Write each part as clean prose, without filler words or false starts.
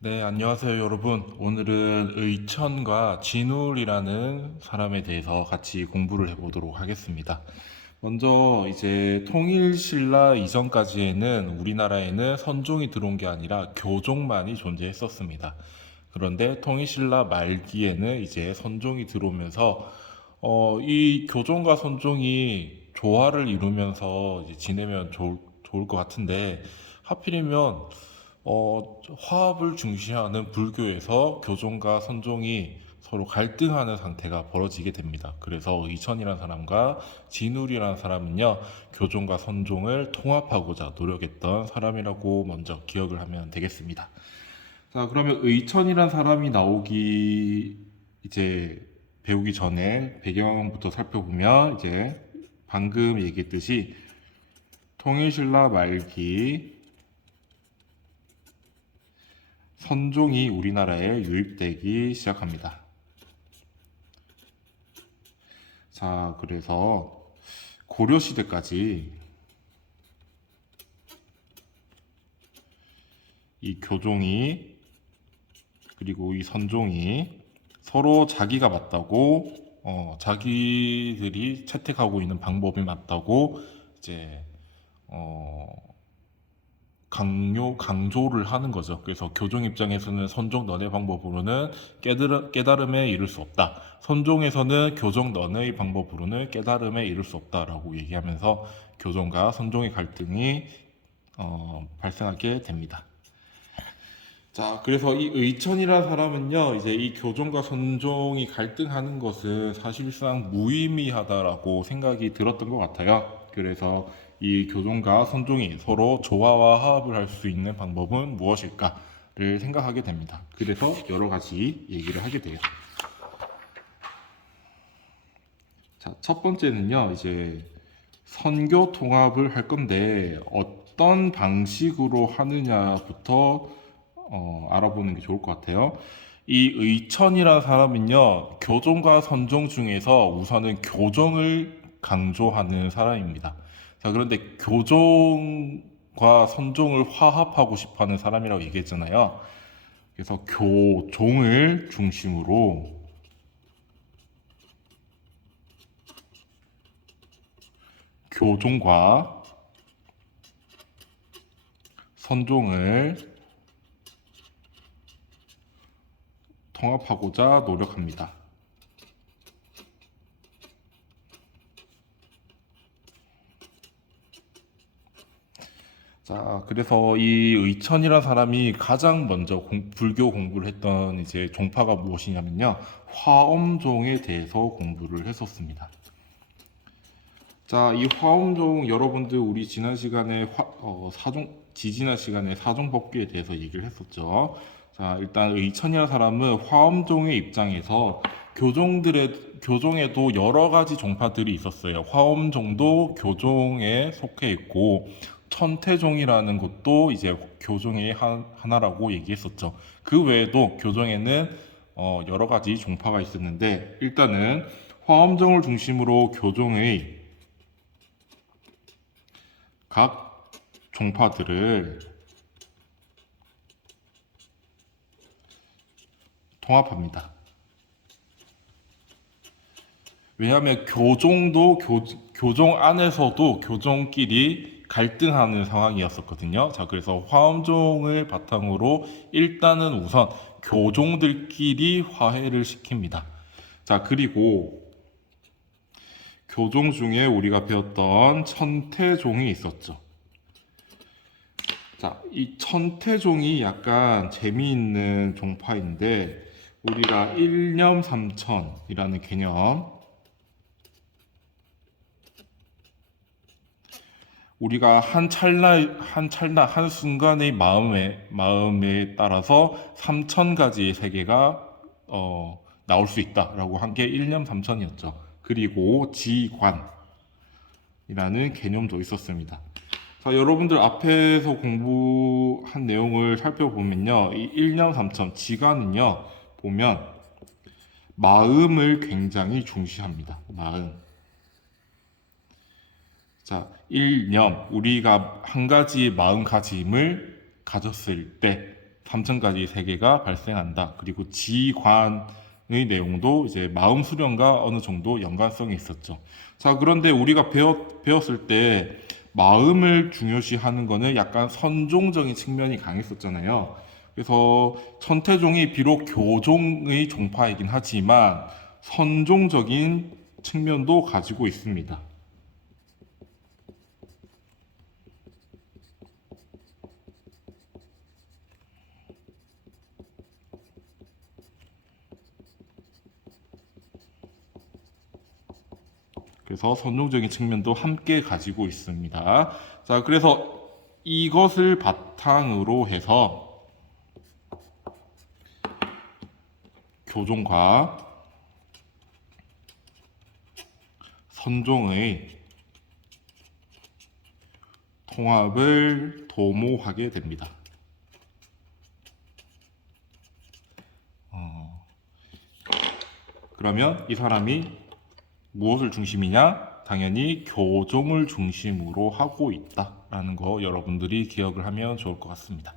네, 안녕하세요, 여러분. 오늘은 의천과 진울이라는 사람에 대해서 같이 공부를 해보도록 하겠습니다. 먼저 이제 통일신라 이전까지에는 우리나라에는 선종이 들어온 게 아니라 교종만이 존재했었습니다. 그런데 통일신라 말기에는 이제 선종이 들어오면서 이 교종과 선종이 조화를 이루면서 이제 지내면 좋을 것 같은데 하필이면 화합을 중시하는 불교에서 교종과 선종이 서로 갈등하는 상태가 벌어지게 됩니다. 그래서 의천이라는 사람과 진울이라는 사람은요, 교종과 선종을 통합하고자 노력했던 사람이라고 먼저 기억을 하면 되겠습니다. 자, 그러면 의천이라는 사람이 나오기 이제 배우기 전에 배경부터 살펴보면 이제 방금 얘기했듯이 통일신라 말기 선종이 우리나라에 유입되기 시작합니다. 자, 그래서 고려시대까지 이 교종이 그리고 이 선종이 서로 자기가 맞다고 자기들이 채택하고 있는 방법이 맞다고 이제 어, 강조를 하는 거죠. 그래서 교종 입장에서는 선종 너네 방법으로는 깨달음에 이를 수 없다. 선종에서는 교종 너네의 방법으로는 깨달음에 이를 수 없다라고 얘기하면서 교종과 선종의 갈등이 발생하게 됩니다. 자, 그래서 이 의천이라는 사람은요, 이제 이 교종과 선종이 갈등하는 것은 사실상 무의미하다라고 생각이 들었던 것 같아요. 그래서 이 교종과 선종이 서로 조화와 화합을 할 수 있는 방법은 무엇일까를 생각하게 됩니다. 그래서 여러 가지 얘기를 하게 돼요. 자, 첫 번째는요, 이제 선교 통합을 할 건데 어떤 방식으로 하느냐부터 알아보는 게 좋을 것 같아요. 이 의천이라는 사람은요, 교종과 선종 중에서 우선은 교종을 강조하는 사람입니다. 자, 그런데 교종과 선종을 화합하고 싶어 하는 사람이라고 얘기했잖아요. 그래서 교종을 중심으로 교종과 선종을 통합하고자 노력합니다. 자, 그래서 이 의천이라는 사람이 가장 먼저 불교 공부를 했던 이제 종파가 무엇이냐면요. 화엄종에 대해서 공부를 했었습니다. 자, 이 화엄종 여러분들 우리 지난 시간에 지지난 시간에 사종법규에 대해서 얘기를 했었죠. 자, 일단 의천이라는 사람은 화엄종의 입장에서 교종에도 여러 가지 종파들이 있었어요. 화엄종도 교종에 속해 있고 천태종이라는 것도 이제 교종의 하나라고 얘기했었죠. 그 외에도 교종에는 여러 가지 종파가 있었는데 일단은 화엄종을 중심으로 교종의 각 종파들을 통합합니다. 왜냐하면 교종 안에서도 교종끼리 갈등하는 상황이었었거든요. 자, 그래서 화엄종을 바탕으로 일단은 우선 교종들끼리 화해를 시킵니다. 자, 그리고 교종 중에 우리가 배웠던 천태종이 있었죠. 자, 이 천태종이 약간 재미있는 종파인데 우리가 일념삼천이라는 개념, 우리가 한 순간의 마음에 따라서 3,000가지의 세계가 나올 수 있다라고 한 게 일념삼천이었죠. 그리고 지관이라는 개념도 있었습니다. 자, 여러분들 앞에서 공부한 내용을 살펴보면요. 이 일념삼천 지관은요. 보면 마음을 굉장히 중시합니다. 마음. 자, 일념. 우리가 한 가지의 마음가짐을 가졌을 때 3층까지 세계가 발생한다. 그리고 지관의 내용도 이제 마음 수련과 어느 정도 연관성이 있었죠. 자, 그런데 우리가 배웠을 때 마음을 중요시하는 거는 약간 선종적인 측면이 강했었잖아요. 그래서 천태종이 비록 교종의 종파이긴 하지만 선종적인 측면도 가지고 있습니다. 그래서 선종적인 측면도 함께 가지고 있습니다. 자, 그래서 이것을 바탕으로 해서 교종과 선종의 통합을 도모하게 됩니다. 그러면 이 사람이 무엇을 중심이냐? 당연히 교종을 중심으로 하고 있다라는 거 여러분들이 기억을 하면 좋을 것 같습니다.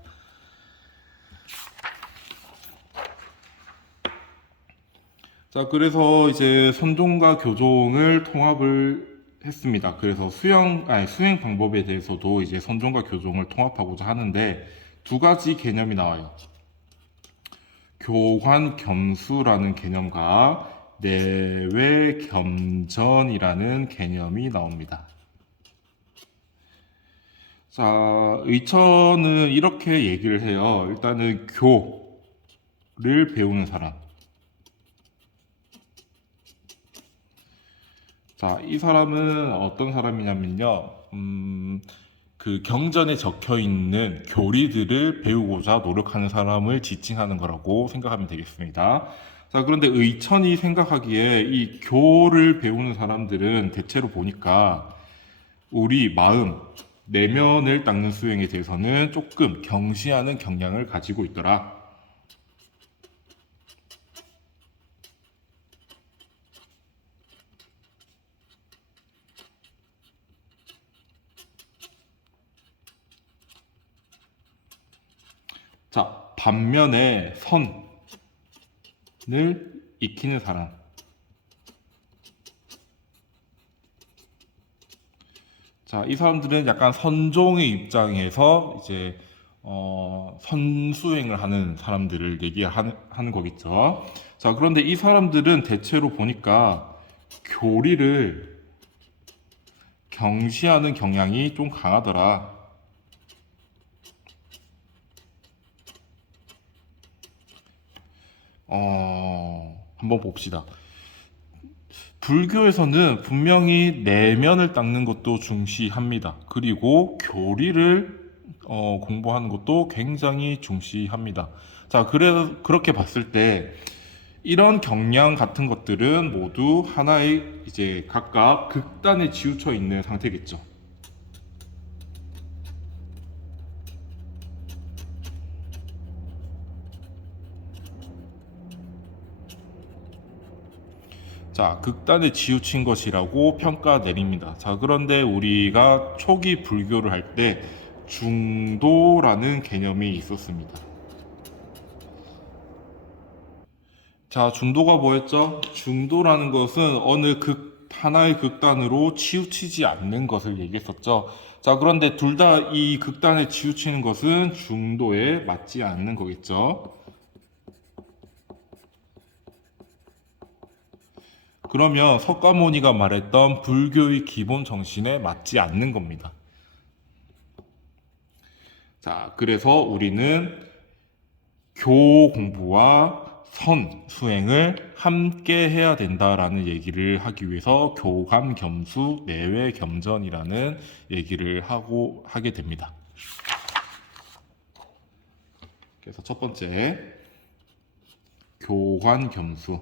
자, 그래서 이제 선종과 교종을 통합을 했습니다. 그래서 수행 방법에 대해서도 이제 선종과 교종을 통합하고자 하는데 두 가지 개념이 나와요. 교관 겸수라는 개념과 내외 겸전이라는 개념이 나옵니다. 자, 의천은 이렇게 얘기를 해요. 일단은 교를 배우는 사람. 자, 이 사람은 어떤 사람이냐면요. 그 경전에 적혀 있는 교리들을 배우고자 노력하는 사람을 지칭하는 거라고 생각하면 되겠습니다. 자, 그런데 의천이 생각하기에 이 교를 배우는 사람들은 대체로 보니까 우리 마음, 내면을 닦는 수행에 대해서는 조금 경시하는 경향을 가지고 있더라. 자, 반면에 선을 익히는 사람. 자, 이 사람들은 약간 선종의 입장에서 이제 선수행을 하는 사람들을 얘기하는 거겠죠. 자, 그런데 이 사람들은 대체로 보니까 교리를 경시하는 경향이 좀 강하더라. 한번 봅시다. 불교에서는 분명히 내면을 닦는 것도 중시합니다. 그리고 교리를 공부하는 것도 굉장히 중시합니다. 자, 그렇게 봤을 때 이런 경향 같은 것들은 모두 하나의 이제 각각 극단에 치우쳐 있는 상태겠죠. 자, 극단에 치우친 것이라고 평가 내립니다. 자, 그런데 우리가 초기 불교를 할 때 중도라는 개념이 있었습니다. 자, 중도가 뭐였죠? 중도라는 것은 하나의 극단으로 치우치지 않는 것을 얘기했었죠. 자, 그런데 둘 다 이 극단에 치우치는 것은 중도에 맞지 않는 거겠죠. 그러면 석가모니가 말했던 불교의 기본 정신에 맞지 않는 겁니다. 자, 그래서 우리는 교 공부와 선 수행을 함께 해야 된다라는 얘기를 하기 위해서 교감 겸수 내외 겸전이라는 얘기를 하게 됩니다. 그래서 첫 번째 교관 겸수.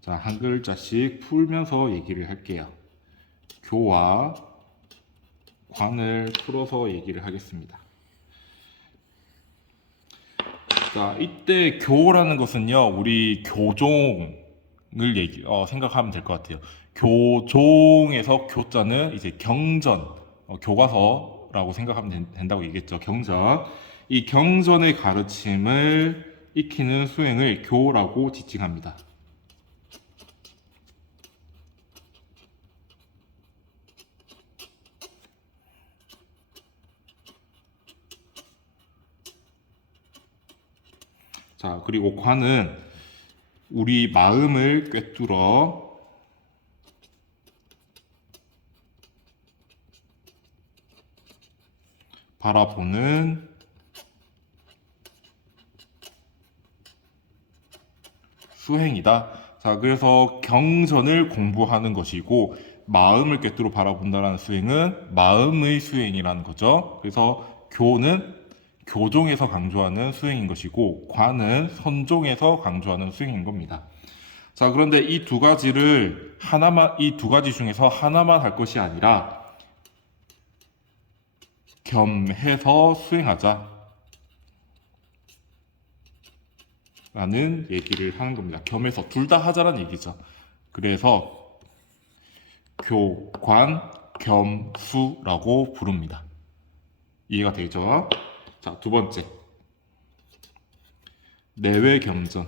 자, 한 글자씩 풀면서 얘기를 할게요. 교와 관을 풀어서 얘기를 하겠습니다. 자, 이때 교라는 것은요, 우리 교종을 생각하면 될 것 같아요. 교종에서 교자는 이제 경전, 교과서 거라고 생각하면 된다고 얘기했죠. 경전. 이 경전의 가르침을 익히는 수행을 교라고 지칭합니다. 자, 그리고 관은 우리 마음을 꿰뚫어 바라보는 수행이다. 자, 그래서 경전을 공부하는 것이고 마음을 꿰뚫어 바라본다는 수행은 마음의 수행이라는 거죠. 그래서 교는 교종에서 강조하는 수행인 것이고 관은 선종에서 강조하는 수행인 겁니다. 자, 그런데 이 두 가지를 이 두 가지 중에서 하나만 할 것이 아니라 겸해서 수행하자 라는 얘기를 하는 겁니다. 겸해서 둘 다 하자라는 얘기죠. 그래서 교관 겸수라고 부릅니다. 이해가 되죠? 자, 두 번째 내외 겸전.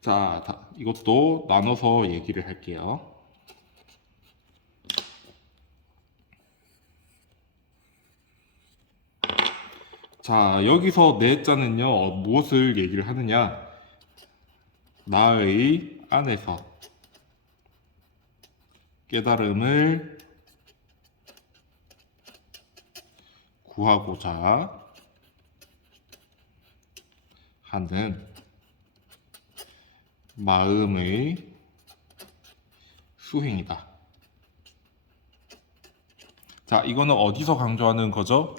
자, 이것도 나눠서 얘기를 할게요. 자, 여기서 내자는요, 무엇을 얘기를 하느냐? 나의 안에서 깨달음을 구하고자 하는 마음의 수행이다. 자, 이거는 어디서 강조하는 거죠?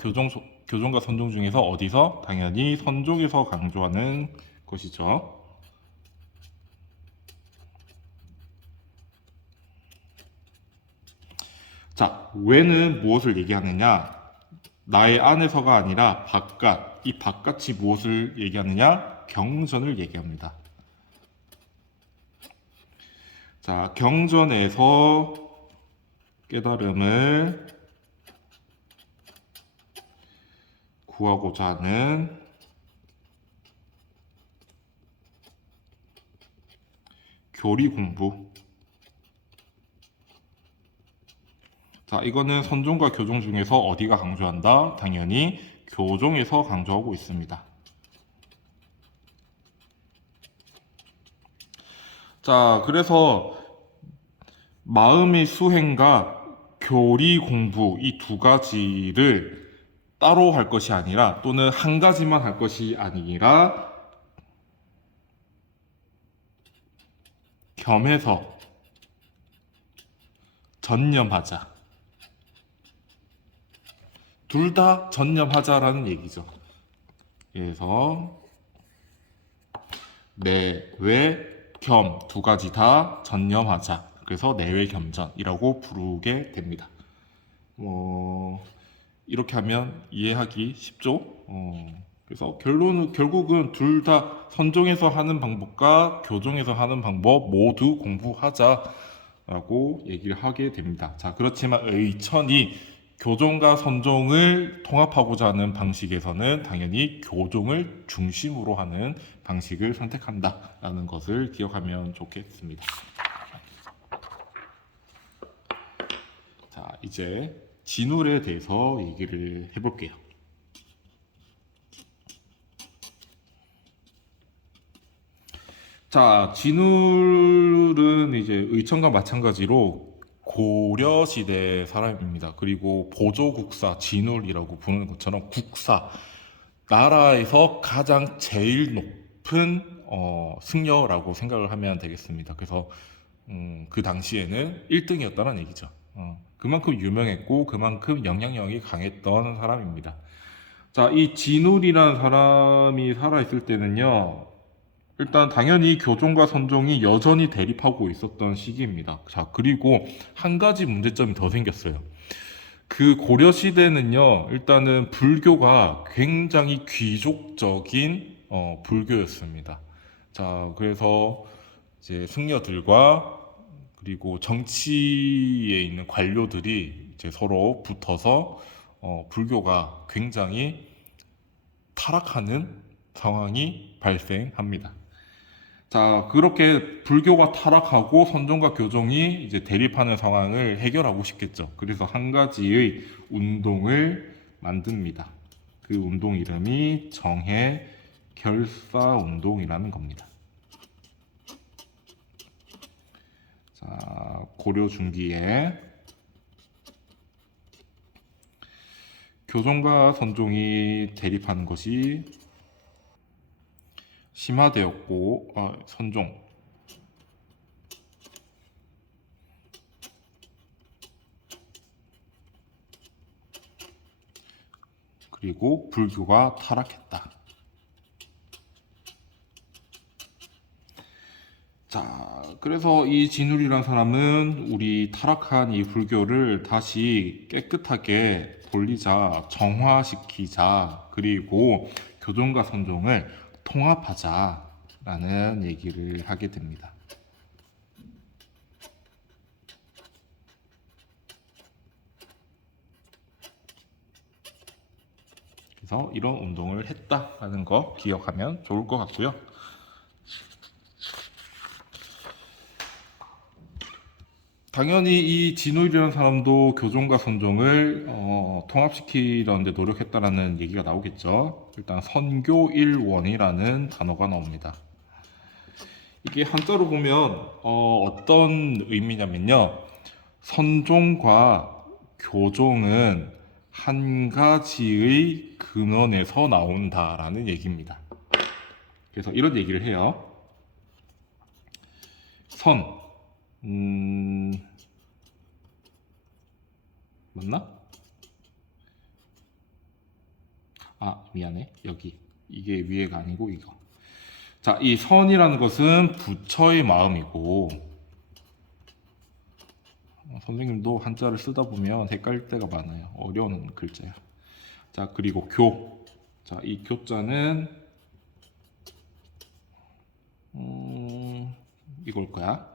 교종과 선종 중에서 어디서? 당연히 선종에서 강조하는 것이죠. 자, 왜는 무엇을 얘기하느냐? 나의 안에서가 아니라 바깥, 이 바깥이 무엇을 얘기하느냐? 경전을 얘기합니다. 자, 경전에서 깨달음을 구하고자 하는 교리 공부. 자, 이거는 선종과 교종 중에서 어디가 강조한다? 당연히 교종에서 강조하고 있습니다. 자, 그래서 마음의 수행과 교리 공부 이 두 가지를 따로 할 것이 아니라 또는 한 가지만 할 것이 아니라 겸해서 전념하자. 둘 다 전념하자라는 얘기죠. 그래서 내외 겸 두 가지 다 전념하자. 그래서 내외 겸전이라고 부르게 됩니다. 이렇게 하면 이해하기 쉽죠? 그래서 결국은 둘 다 선종에서 하는 방법과 교종에서 하는 방법 모두 공부하자라고 얘기를 하게 됩니다. 자, 그렇지만 의천이 교종과 선종을 통합하고자 하는 방식에서는 당연히 교종을 중심으로 하는 방식을 선택한다라는 것을 기억하면 좋겠습니다. 자, 이제 진울에 대해서 얘기를 해볼게요. 자, 진울은 이제 의천과 마찬가지로 고려 시대 사람입니다. 그리고 보조국사 진울이라고 부르는 것처럼 국사, 나라에서 가장 제일 높은 승려라고 생각을 하면 되겠습니다. 그래서 그 당시에는 1등이었다는 얘기죠. 그만큼 유명했고 그만큼 영향력이 강했던 사람입니다. 자, 이 진울이라는 사람이 살아있을 때는요, 일단 당연히 교종과 선종이 여전히 대립하고 있었던 시기입니다. 자, 그리고 한 가지 문제점이 더 생겼어요. 그 고려 시대는요, 일단은 불교가 굉장히 귀족적인 불교였습니다. 자, 그래서 이제 승려들과 그리고 정치에 있는 관료들이 이제 서로 붙어서 불교가 굉장히 타락하는 상황이 발생합니다. 자, 그렇게 불교가 타락하고 선종과 교종이 이제 대립하는 상황을 해결하고 싶겠죠. 그래서 한 가지의 운동을 만듭니다. 그 운동 이름이 정해 결사 운동이라는 겁니다. 자, 고려 중기에 교종과 선종이 대립하는 것이 심화되었고, 선종 그리고 불교가 타락했다. 자, 그래서 이 진울이라는 사람은 우리 타락한 이 불교를 다시 깨끗하게 돌리자, 정화시키자, 그리고 교종과 선종을 통합하자라는 얘기를 하게 됩니다. 그래서 이런 운동을 했다라는 거 기억하면 좋을 것 같고요. 당연히 이 진울이라는 사람도 교종과 선종을 통합시키려는데 노력했다라는 얘기가 나오겠죠. 일단 선교일원이라는 단어가 나옵니다. 이게 한자로 보면 어떤 의미냐면요. 선종과 교종은 한 가지의 근원에서 나온다라는 얘기입니다. 그래서 이런 얘기를 해요. 선, 맞나? 미안해. 여기. 이게 위에가 아니고 이거. 자, 이 선이라는 것은 부처의 마음이고, 선생님도 한자를 쓰다 보면 헷갈릴 때가 많아요. 어려운 글자야. 자, 그리고 교. 자, 이 교자는 이걸 거야.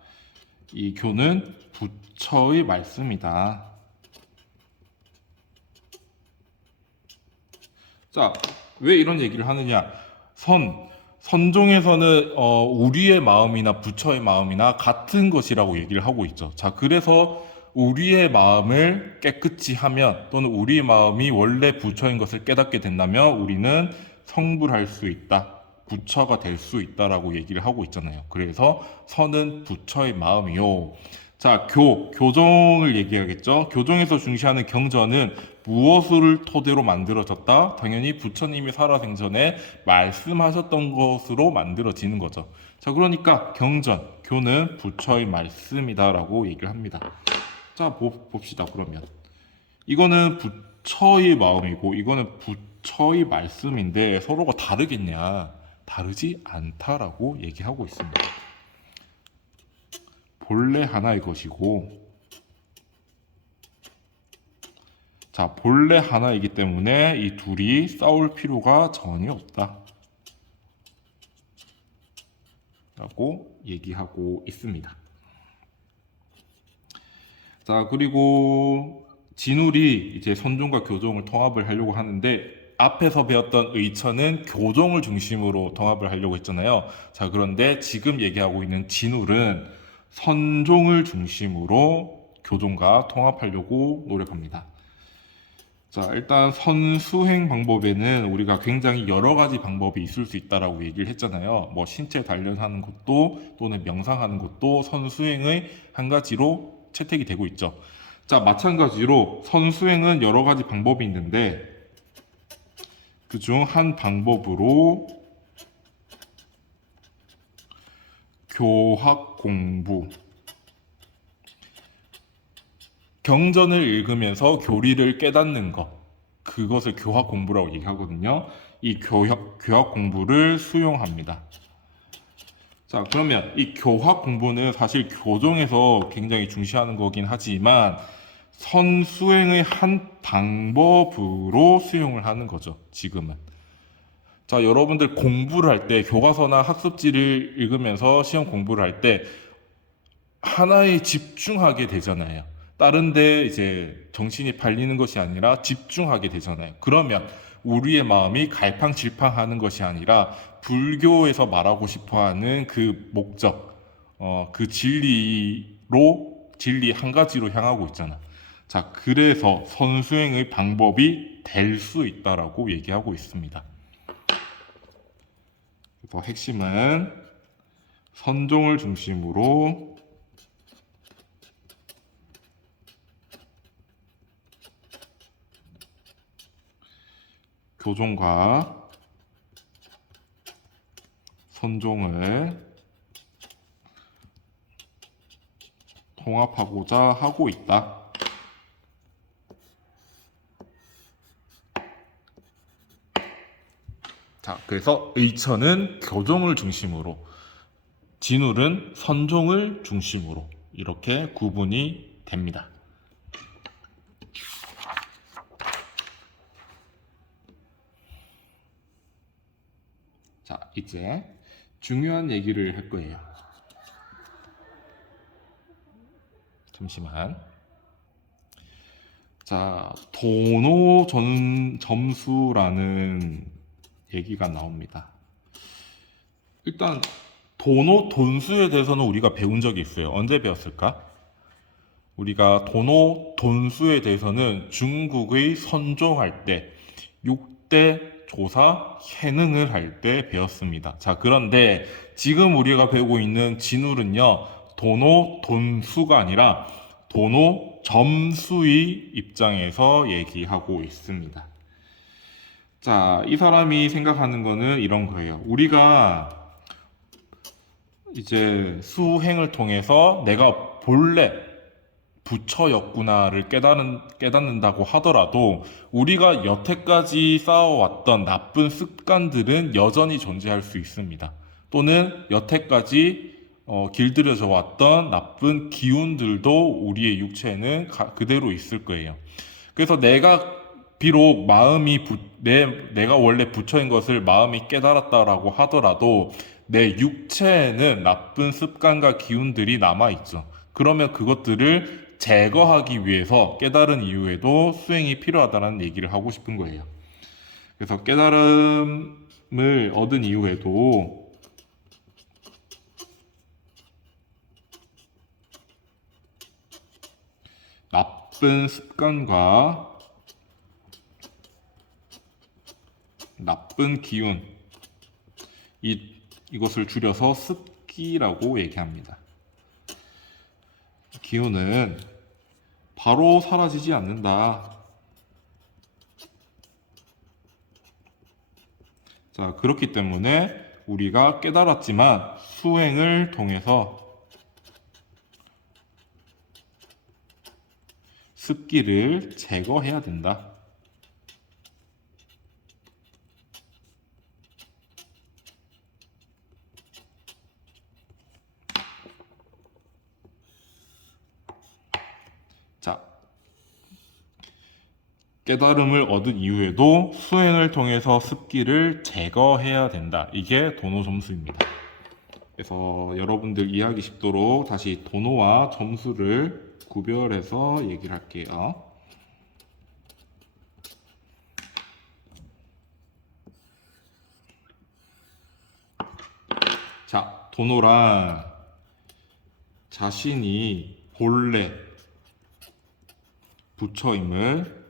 이 교는 부처의 말씀이다. 자, 왜 이런 얘기를 하느냐? 선종에서는 우리의 마음이나 부처의 마음이나 같은 것이라고 얘기를 하고 있죠. 자, 그래서 우리의 마음을 깨끗이 하면 또는 우리의 마음이 원래 부처인 것을 깨닫게 된다면 우리는 성불할 수 있다. 부처가 될 수 있다라고 얘기를 하고 있잖아요. 그래서 선은 부처의 마음이요. 자, 교종을 얘기하겠죠. 교종에서 중시하는 경전은 무엇을 토대로 만들어졌다? 당연히 부처님이 살아생전에 말씀하셨던 것으로 만들어지는 거죠. 자, 그러니까 경전, 교는 부처의 말씀이다라고 얘기를 합니다. 자, 봅시다. 그러면 이거는 부처의 마음이고 이거는 부처의 말씀인데 서로가 다르겠냐? 다르지 않다라고 얘기하고 있습니다. 본래 하나의 것이고, 자, 본래 하나이기 때문에 이 둘이 싸울 필요가 전혀 없다 라고 얘기하고 있습니다. 자, 그리고 진울이 이제 선종과 교종을 통합을 하려고 하는데 앞에서 배웠던 의처는 교종을 중심으로 통합을 하려고 했잖아요. 자, 그런데 지금 얘기하고 있는 진울은 선종을 중심으로 교종과 통합하려고 노력합니다. 자, 일단 선수행 방법에는 우리가 굉장히 여러 가지 방법이 있을 수 있다라고 얘기를 했잖아요. 뭐 신체 단련하는 것도 또는 명상하는 것도 선수행의 한 가지로 채택이 되고 있죠. 자, 마찬가지로 선수행은 여러 가지 방법이 있는데 그중 한 방법으로 교학 공부, 경전을 읽으면서 교리를 깨닫는 것, 그것을 교학 공부라고 얘기하거든요. 이 교학 공부를 수용합니다. 자, 그러면 이 교학 공부는 사실 교종에서 굉장히 중시하는 거긴 하지만 선수행의 한 방법으로 수용을 하는 거죠, 지금은. 자, 여러분들 공부를 할 때, 교과서나 학습지를 읽으면서 시험 공부를 할 때 하나에 집중하게 되잖아요. 다른 데 이제 정신이 팔리는 것이 아니라 집중하게 되잖아요. 그러면 우리의 마음이 갈팡질팡하는 것이 아니라 불교에서 말하고 싶어 하는 그 목적, 그 진리 한 가지로 향하고 있잖아. 자, 그래서 선수행의 방법이 될 수 있다라고 얘기하고 있습니다. 그래서 핵심은 선종을 중심으로 교종과 선종을 통합하고자 하고 있다. 자, 그래서 의천은 교종을 중심으로, 진울은 선종을 중심으로 이렇게 구분이 됩니다. 자, 이제 중요한 얘기를 할 거예요. 잠시만. 자, 도노 점수라는 얘기가 나옵니다. 일단 도노 돈수에 대해서는 우리가 배운 적이 있어요. 언제 배웠을까? 우리가 도노 돈수에 대해서는 중국의 선종할 때 6대 조사 해능을 할 때 배웠습니다. 자, 그런데 지금 우리가 배우고 있는 진울은요, 도노 돈수가 아니라 도노 점수의 입장에서 얘기하고 있습니다. 자, 이 사람이 생각하는 거는 이런 거예요. 우리가 이제 수행을 통해서 내가 본래 부처였구나를 깨닫는다고 하더라도 우리가 여태까지 쌓아왔던 나쁜 습관들은 여전히 존재할 수 있습니다. 또는 여태까지 길들여져 왔던 나쁜 기운들도 우리의 육체에는 그대로 있을 거예요. 그래서 내가 비록 내가 원래 부처인 것을 마음이 깨달았다라고 하더라도 내 육체에는 나쁜 습관과 기운들이 남아있죠. 그러면 그것들을 제거하기 위해서 깨달은 이후에도 수행이 필요하다는 얘기를 하고 싶은 거예요. 그래서 깨달음을 얻은 이후에도 나쁜 습관과 나쁜 기운, 이것을 줄여서 습기라고 얘기합니다. 기운은 바로 사라지지 않는다. 자, 그렇기 때문에 우리가 깨달았지만 수행을 통해서 습기를 제거해야 된다. 자, 깨달음을 얻은 이후에도 수행을 통해서 습기를 제거해야 된다. 이게 도노 점수입니다. 그래서 여러분들 이해하기 쉽도록 다시 도노와 점수를 구별해서 얘기를 할게요. 자, 도노란 자신이 본래 부처임을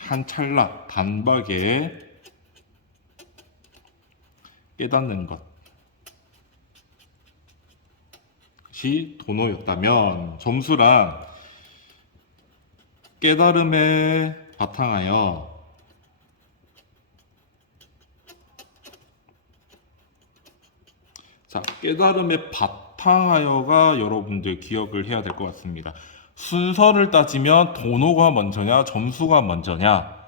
한 찰나 단박에 깨닫는 것이 도노였다면, 점수란 깨달음에 바탕하여 자, 깨달음에 바탕하여가 여러분들 기억을 해야 될 것 같습니다. 순서를 따지면 도노가 먼저냐 점수가 먼저냐,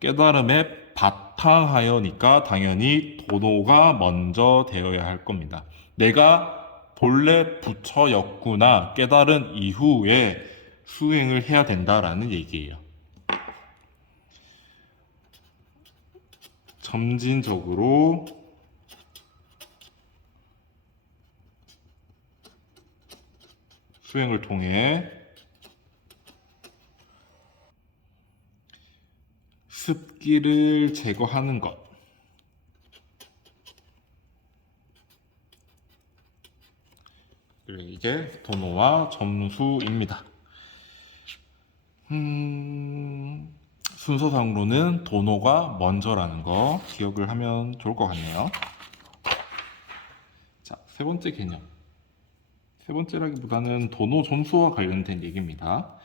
깨달음에 바탕하여니까 당연히 도노가 먼저 되어야 할 겁니다. 내가 본래 부처였구나 깨달은 이후에 수행을 해야 된다라는 얘기예요. 점진적으로 수행을 통해 습기를 제거하는 것. 이게 도노와 점수입니다. 순서상으로는 도노가 먼저라는 거 기억을 하면 좋을 것 같네요. 자, 세 번째 개념. 세 번째라기보다는 도노 점수와 관련된 얘기입니다.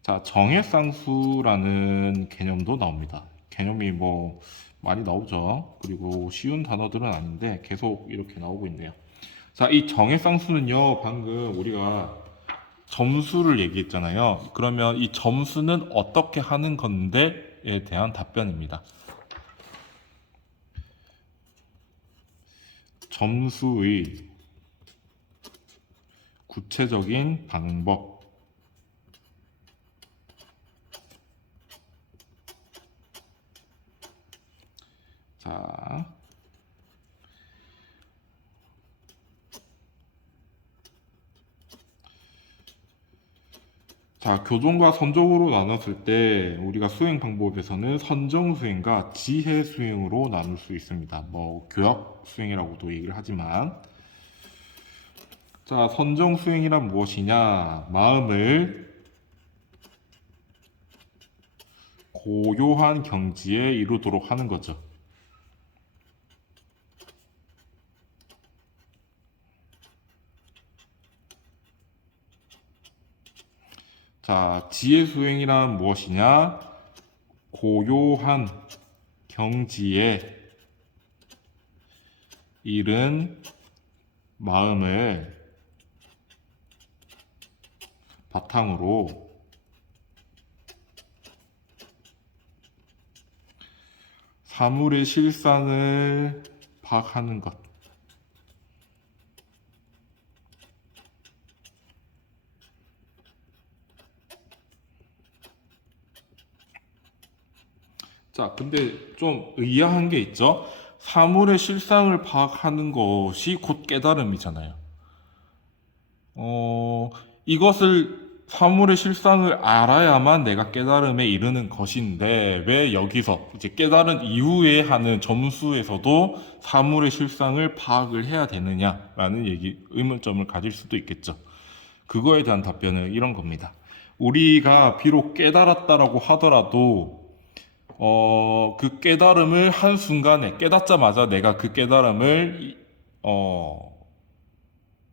자, 정해쌍수라는 개념도 나옵니다. 개념이 뭐 많이 나오죠. 그리고 쉬운 단어들은 아닌데 계속 이렇게 나오고 있네요. 자, 이 정해쌍수는요, 방금 우리가 점수를 얘기했잖아요. 그러면 이 점수는 어떻게 하는 건데에 대한 답변입니다. 점수의 구체적인 방법. 자, 교종과 선종으로 나눴을 때 우리가 수행 방법에서는 선정 수행과 지혜 수행으로 나눌 수 있습니다. 뭐 교역 수행이라고도 얘기를 하지만, 자, 선정 수행이란 무엇이냐? 마음을 고요한 경지에 이루도록 하는 거죠. 자, 지혜 수행이란 무엇이냐? 고요한 경지에 이른 마음을 바탕으로 사물의 실상을 파악하는 것. 자, 근데 좀 의아한 게 있죠? 사물의 실상을 파악하는 것이 곧 깨달음이잖아요. 이것을 사물의 실상을 알아야만 내가 깨달음에 이르는 것인데 왜 여기서 이제 깨달은 이후에 하는 점수에서도 사물의 실상을 파악을 해야 되느냐라는 의문점을 가질 수도 있겠죠. 그거에 대한 답변은 이런 겁니다. 우리가 비록 깨달았다라고 하더라도 그 깨달음을 한순간에 깨닫자마자 내가 그 깨달음을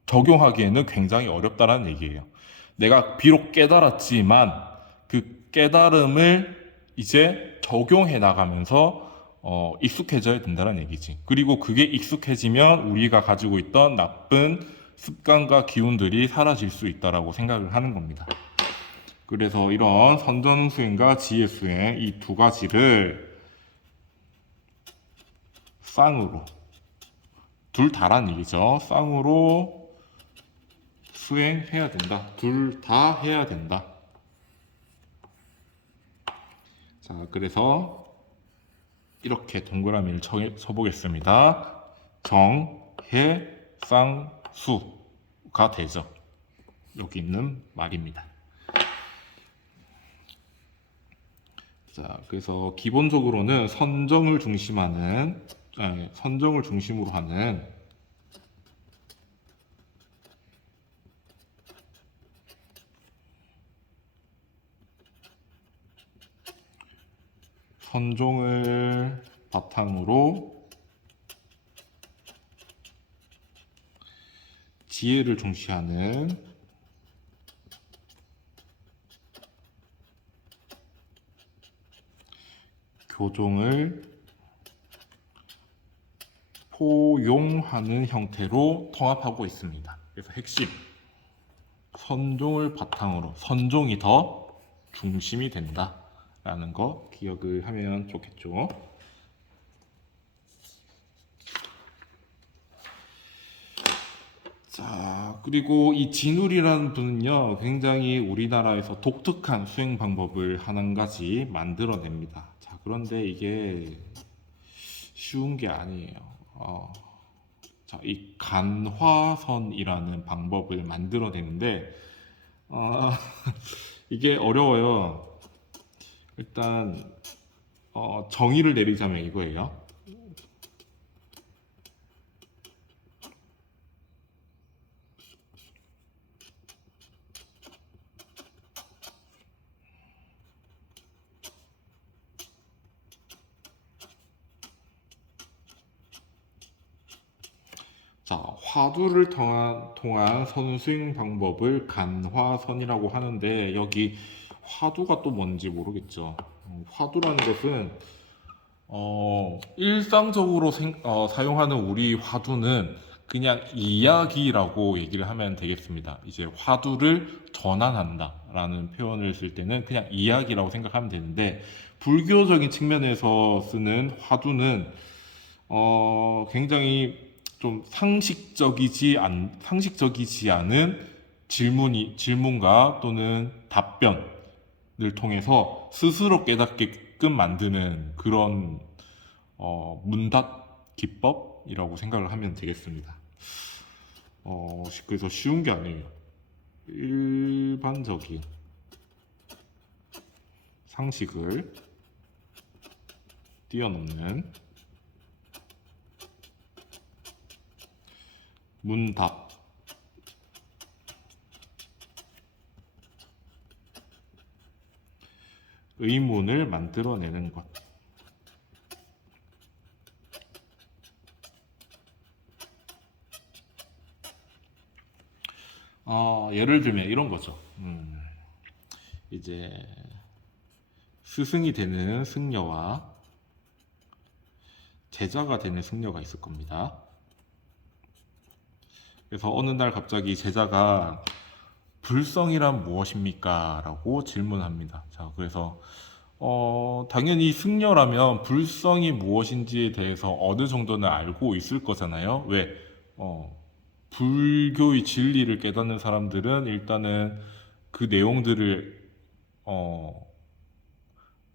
적용하기에는 굉장히 어렵다는 얘기예요. 내가 비록 깨달았지만 그 깨달음을 이제 적용해 나가면서 익숙해져야 된다는 얘기지. 그리고 그게 익숙해지면 우리가 가지고 있던 나쁜 습관과 기운들이 사라질 수 있다라고 생각을 하는 겁니다. 그래서 이런 선전수행과 지혜수행 이 두 가지를 쌍으로 둘 다란 얘기죠. 쌍으로 수행해야 된다. 둘 다 해야 된다. 자, 그래서 이렇게 동그라미를 쳐보겠습니다. 정, 해, 쌍, 수가 되죠. 여기 있는 말입니다. 자, 그래서 기본적으로는 선정을 중심으로 하는 선종을 바탕으로 지혜를 중시하는 교종을 포용하는 형태로 통합하고 있습니다. 그래서 핵심 선종을 바탕으로 선종이 더 중심이 된다라는 거 기억을 하면 좋겠죠. 자, 그리고 이 진울이라는 분은요, 굉장히 우리나라에서 독특한 수행 방법을 한 가지 만들어냅니다. 자, 그런데 이게 쉬운 게 아니에요. 자, 이 간화선이라는 방법을 만들어내는데, 아, 이게 어려워요. 일단 정의를 내리자면 이거예요. 자, 화두를 통한 선수행 방법을 간화선이라고 하는데 여기 화두가 또 뭔지 모르겠죠. 화두라는 것은 일상적으로 사용하는 우리 화두는 그냥 이야기라고 얘기를 하면 되겠습니다. 이제 화두를 전환한다라는 표현을 쓸 때는 그냥 이야기라고 생각하면 되는데 불교적인 측면에서 쓰는 화두는 굉장히 좀 상식적이지 않은 질문과 또는 답변을 통해서 스스로 깨닫게끔 만드는 그런 문답 기법이라고 생각을 하면 되겠습니다. 그래서 쉬운 게 아니에요. 일반적인 상식을 뛰어넘는 문답. 의문을 만들어내는 것. 예를 들면 이런 거죠. 이제 스승이 되는 승려와 제자가 되는 승려가 있을 겁니다. 그래서 어느 날 갑자기 제자가 불성이란 무엇입니까? 라고 질문합니다. 자, 그래서 당연히 승려라면 불성이 무엇인지에 대해서 어느 정도는 알고 있을 거잖아요. 왜? 불교의 진리를 깨닫는 사람들은 일단은 그 내용들을 어,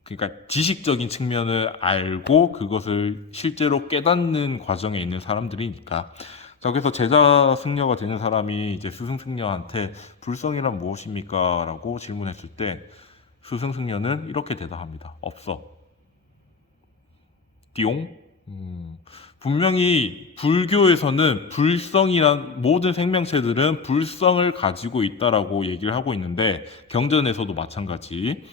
그러니까 지식적인 측면을 알고 그것을 실제로 깨닫는 과정에 있는 사람들이니까. 자, 그래서 제자 승려가 되는 사람이 이제 스승 승려한테 불성이란 무엇입니까? 라고 질문했을 때 스승 승려는 이렇게 대답합니다. 없어. 띠용? 분명히 불교에서는 불성이란 모든 생명체들은 불성을 가지고 있다라고 얘기를 하고 있는데 경전에서도 마찬가지.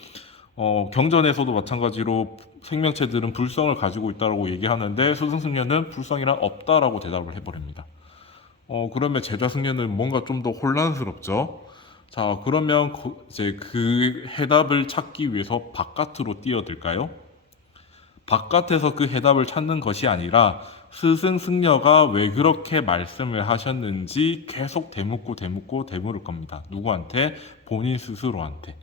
경전에서도 마찬가지로 생명체들은 불성을 가지고 있다라고 얘기하는데 스승승려는 불성이란 없다라고 대답을 해버립니다. 그러면 제자 승려는 뭔가 좀 더 혼란스럽죠. 자, 그러면 이제 그 해답을 찾기 위해서 바깥으로 뛰어들까요? 바깥에서 그 해답을 찾는 것이 아니라 스승 승려가 왜 그렇게 말씀을 하셨는지 계속 되물을 겁니다. 누구한테? 본인 스스로한테.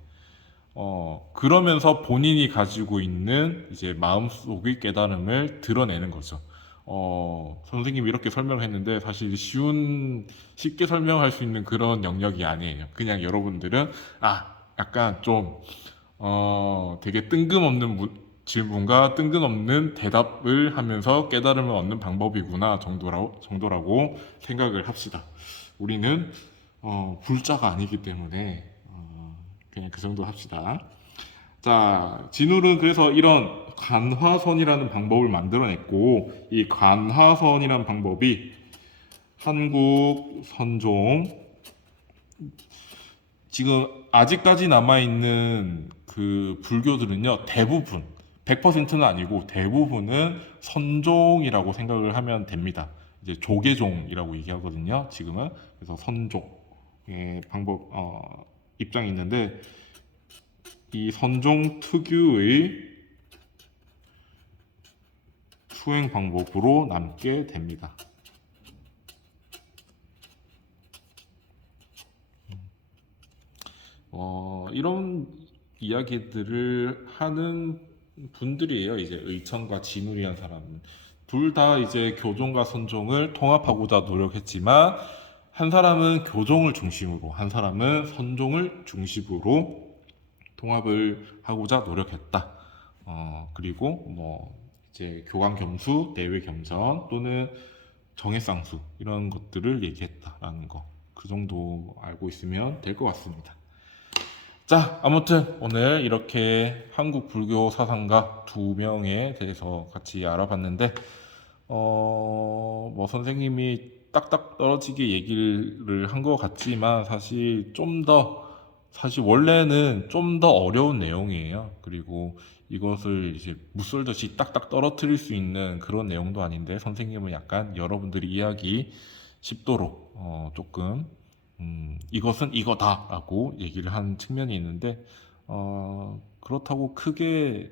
그러면서 본인이 가지고 있는 이제 마음속의 깨달음을 드러내는 거죠. 선생님이 이렇게 설명을 했는데 사실 쉽게 설명할 수 있는 그런 영역이 아니에요. 그냥 여러분들은, 약간 좀, 되게 뜬금없는 질문과 뜬금없는 대답을 하면서 깨달음을 얻는 방법이구나 정도라고 생각을 합시다. 우리는, 불자가 아니기 때문에, 그냥 그 정도 합시다. 자, 진울은 그래서 이런 간화선이라는 방법을 만들어냈고, 이 간화선이라는 방법이 한국 선종, 지금 아직까지 남아있는 그 불교들은요, 대부분, 100%는 아니고 대부분은 선종이라고 생각을 하면 됩니다. 이제 조계종이라고 얘기하거든요, 지금은. 그래서 선종의 방법, 입장이 있는데, 이 선종 특유의 수행 방법으로 남게 됩니다. 이런 이야기들을 하는 분들이에요. 이제 의천과 진울이란 사람은. 둘 다 이제 교종과 선종을 통합하고자 노력했지만, 한 사람은 교종을 중심으로, 한 사람은 선종을 중심으로 통합을 하고자 노력했다. 그리고 뭐 이제 교광겸수, 내외겸전 또는 정해쌍수 이런 것들을 얘기했다라는 거. 그 정도 알고 있으면 될 것 같습니다. 자, 아무튼 오늘 이렇게 한국 불교 사상가 두 명에 대해서 같이 알아봤는데, 뭐 선생님이 딱딱 떨어지게 얘기를 한 것 같지만 사실 원래는 좀 더 어려운 내용이에요. 그리고 이것을 이제 무썰듯이 딱딱 떨어뜨릴 수 있는 그런 내용도 아닌데 선생님은 약간 여러분들이 이해하기 쉽도록 조금 이것은 이거다라고 얘기를 한 측면이 있는데 그렇다고 크게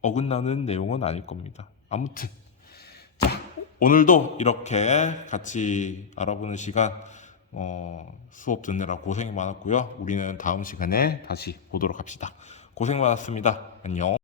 어긋나는 내용은 아닐 겁니다. 아무튼 오늘도 이렇게 같이 알아보는 시간 수업 듣느라 고생이 많았고요. 우리는 다음 시간에 다시 보도록 합시다. 고생 많았습니다. 안녕.